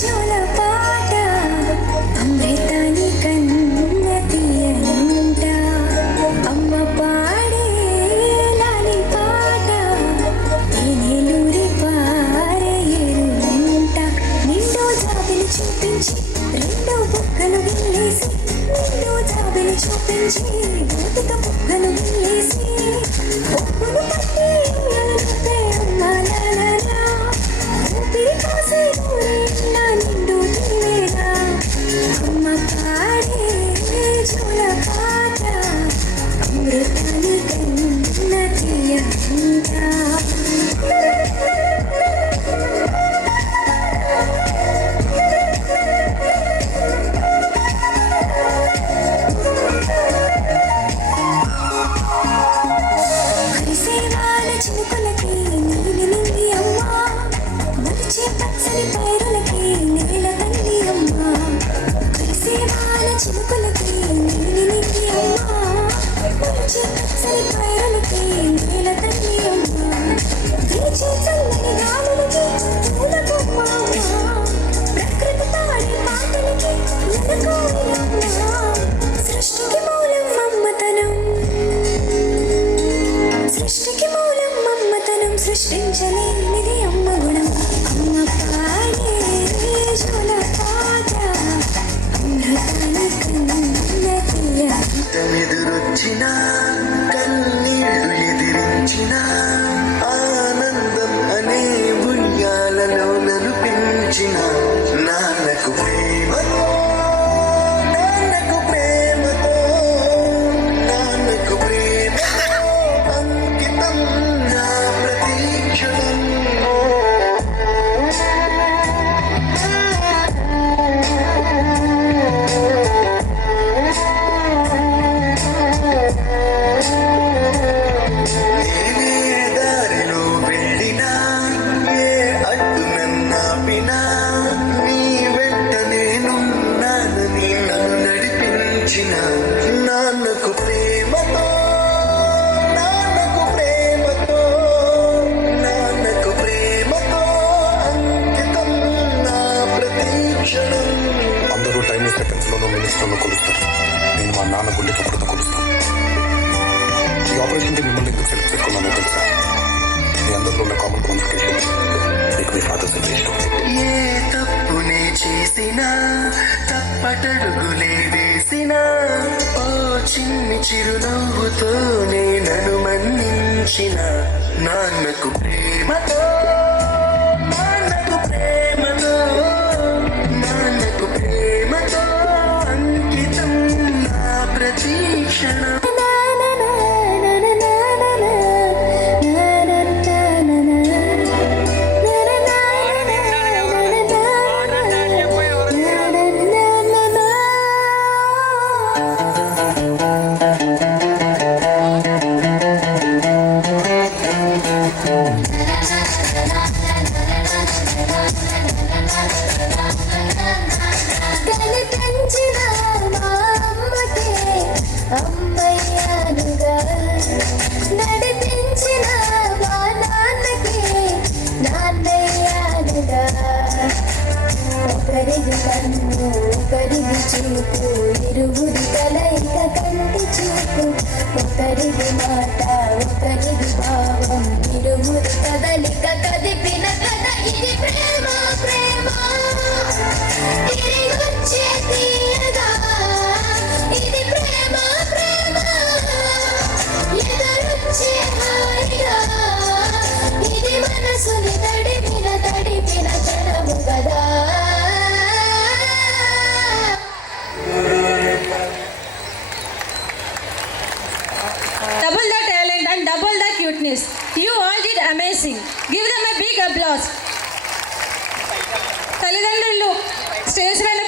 జోలపాట అమృతాని కన్న తీయనంట అమ్మ పాడే లాలి పాట ఏనేలూరి పారే ఏరునంట నిండు జాబిలి చూపించి రెండో బుక్కలు గిల్లేసి నిండు జాబిలి చూపించి మూతిక బుక్కలు గిల్లేసి ఒప్పులు పట్టి ఉయ్యాలనుపే అమ్మ లాలలా ఊపిరి కాసే ఊరేళ్ళ నిండు నీవేనా అమ్మ పాడే జోలపాట అమృతాని కన్న తీయనంట చినుకులకి నీలి నిండి అమ్మా మరిచే పచ్చని పైరులకి నేల తల్లి అమ్మా కురిసే వాన చినుకులకి నీలి నిండి అమ్మా మరిచే పచ్చని పైరులకి నేల తల్లి అమ్మా వీచే చల్లని గాలులకి పూలకొమ్మ అమ్మా ప్రకృతి పాడే పాటలకి ఎనకోయిలమ్మా సృష్టికి మూలం మమ్మతనం సృష్టికి మూలం మమ్మతనం సృష్టించలేనిది అమ్మ గుణం అమ్మ పాడే జోలపాట అమృతాని కన్న తీయనంట ఎదురొచ్చిన కన్నీళ్లు ఎదిరించిన ఆనందం అనే ఉయ్యాలలో నన్ను పెంచిన నాన్నకు ప్రేమతో నాన్నకు ప్రేమతో నాన్నకు ప్రేమతో అంకితం నా ప్రతీక్షణం నేనే దారిలో వెళ్ళినా ఏ అడ్డు నన్నాపినా నీ వెంట నేనున్నానని నన్ను నడిపించిన నాన్నకు ప్రేమతో నాన్నకు ప్రేమతో నాన్నకు ప్రేమతో అంకితం నా ప్రతీక్షణం. అందరూ టైం సెకండ్స్లోనూ మినిట్స్లోనూ కొలుస్తారు. నేను మా నాన్న గుండెకి పుడత కొలుస్తాను. ఈ ఆపరేషన్కి మిమ్మల్ని ఎందుకు సెలెక్ట్ చేసుకున్నానో తెలుసా? మీ అందరిలో ఉన్న కామన్ కాన్ఫిడెన్స్ మీకు మీ ఫాదర్ అంటే ఇష్టం. ఏ తప్పునే చేసినా తప్పటడుగులే వేసినా ఓ చిన్ని చిరునవ్వుతోనే నన్ను మన్నించిన నాన్నకు ప్రేమతో నాన్నకు ప్రేమతో నాన్నకు ప్రేమతో అంకితం నా ప్రతీక్షణ. కనిపించిన మా అమ్మకే అమ్మయ్యానుగా నడిపించిన మా నాన్నకే నాన్నయ్యానుగా ఒకరిది కన్ను ఒకరిది చూపు ఇరువురి కలయిక కంటి చూపు ఒకరిది మాట ఒకరిది భావం ఇరువురి కదలిక కదిపిన కథ ఇది ప్రేమ ప్రేమ తిరిగొచ్చే తీయగా ఇది ప్రేమ ప్రేమ ఎదురొచ్చే హాయిగా ఇది మనసుని తడిపిన క్షణము కదా. Double the talent and double the cuteness.